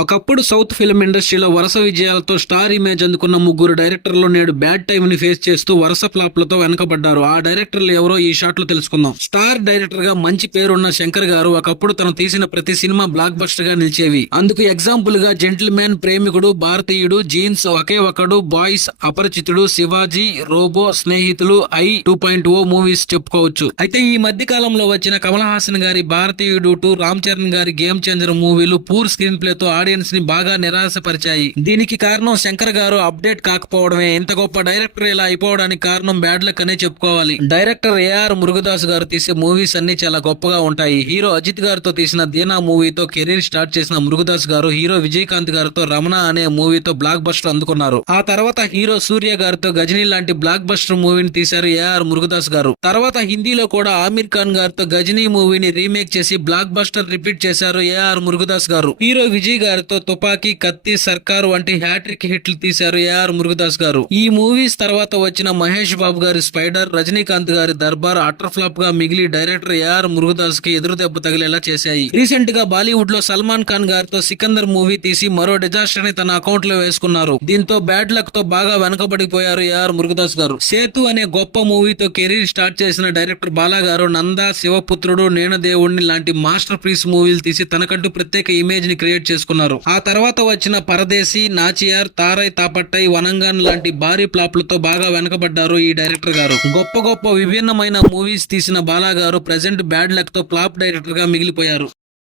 ఒకప్పుడు south film ఇండస్ట్రీలో వరుస విజయాలతో స్టార్ ఇమేజ్ అందుకున్న ముగ్గురు డైరెక్టర్లు నేడు బ్యాడ్ టైమ్ని ఫేస్ చేస్తూ వరుస ఫ్లాప్లతో వెనకబడ్డారు. ఆ డైరెక్టర్లు ఎవరో ఈ షాట్లు తెలుసుకుందాం. స్టార్ డైరెక్టర్గా మంచి పేరున్న శంకర్ గారు ఒకప్పుడు తను తీసిన ప్రతి సినిమా బ్లాక్ బస్టర్గా నిలిచేవి. అందుకు ఎగ్జాంపుల్గా gentleman Premikudu Bharateeyudu jeans Oke Okkadu boys Aparichitudu Sivaji robo Snehitulu I two point o movies చెప్పుకోవచ్చు. అయితే ఈ మధ్య కాలంలో వచ్చిన కమల్ హాసన్ గారి భారతీయుడు టు రామ్ చరణ్ గారి గేమ్ చేంజర్ మూవీలు పూర్ స్క్రీన్ ప్లేతో ఆడియన్స్ని బాగా నిరాశపరిచాయి. దీనికి కారణం శంకర్ గారు అప్డేట్ కాకపోవడమే. ఇంత గొప్ప డైరెక్టర్ ఇలా అయిపోవడానికి కారణం బ్యాడ్ లక్ అనే చెప్పుకోవాలి. డైరెక్టర్ ఏఆర్ మురుగదాస్ గారు తీసే మూవీస్ అన్ని చాలా గొప్పగా ఉంటాయి. హీరో అజిత్ గారితో తీసిన దీనా మూవీతో కెరీర్ స్టార్ట్ చేసిన మురుగదాస్ గారు హీరో విజయకాంత్ గారితో రమణ అనే మూవీతో బ్లాక్ బస్టర్ అందుకున్నారు. ఆ తర్వాత హీరో సూర్య గారితో గజనీ లాంటి బ్లాక్ బస్టర్ మూవీని తీశారు ఏఆర్ మురుగదాస్ గారు. తర్వాత హిందీలో కూడా ఆమీర్ ఖాన్ గారితో గజనీ మూవీని రీమేక్ చేసి బ్లాక్ బస్టర్ రిపీట్ చేశారు ఏఆర్ మురుగదాస్ గారు. హీరో విజయ్ గారు గారితో తుపాకీ కత్తి సర్కార్ వంటి హ్యాట్రిక్ హిట్లు తీశారు ఏఆర్ మురుగదాస్ గారు. ఈ మూవీస్ తర్వాత వచ్చిన మహేష్ బాబు గారి స్పైడర్ రజనీకాంత్ గారి దర్బార్ అటర్ ఫ్లాప్గా మిగిలి డైరెక్టర్ ఏఆర్ మురుగదాస్కి ఎదురు దెబ్బ తగిలేలా చేశాయి. రీసెంట్గా బాలీవుడ్లో సల్మాన్ ఖాన్ గారితో సికందర్ మూవీ తీసి మరో డిజాస్టర్ని తన అకౌంట్లో వేసుకున్నారు. దీంతో బ్యాడ్ లక్తో బాగా వెనకబడిపోయారు ఏఆర్ మురుగదాస్ గారు. సేతు అనే గొప్ప మూవీతో కెరీర్ స్టార్ట్ చేసిన డైరెక్టర్ బాలా గారు నంద శివపుత్రుడు నేను దేవుడిని లాంటి మాస్టర్ పీస్ మూవీలు తీసి తనకంటూ ప్రత్యేక ఇమేజ్ని క్రియేట్ చేసుకున్నారు. ఆ తర్వాత వచ్చిన పరదేశి నాచియార్ తారై తాపట్టై వనంగాన్ లాంటి భారీ ఫ్లాప్లతో బాగా వెనకబడ్డారు ఈ డైరెక్టర్ గారు. గొప్ప గొప్ప విభిన్నమైన మూవీస్ తీసిన బాలా గారు ప్రజెంట్ బ్యాడ్ లక్తో ఫ్లాప్ డైరెక్టర్గా మిగిలిపోయారు.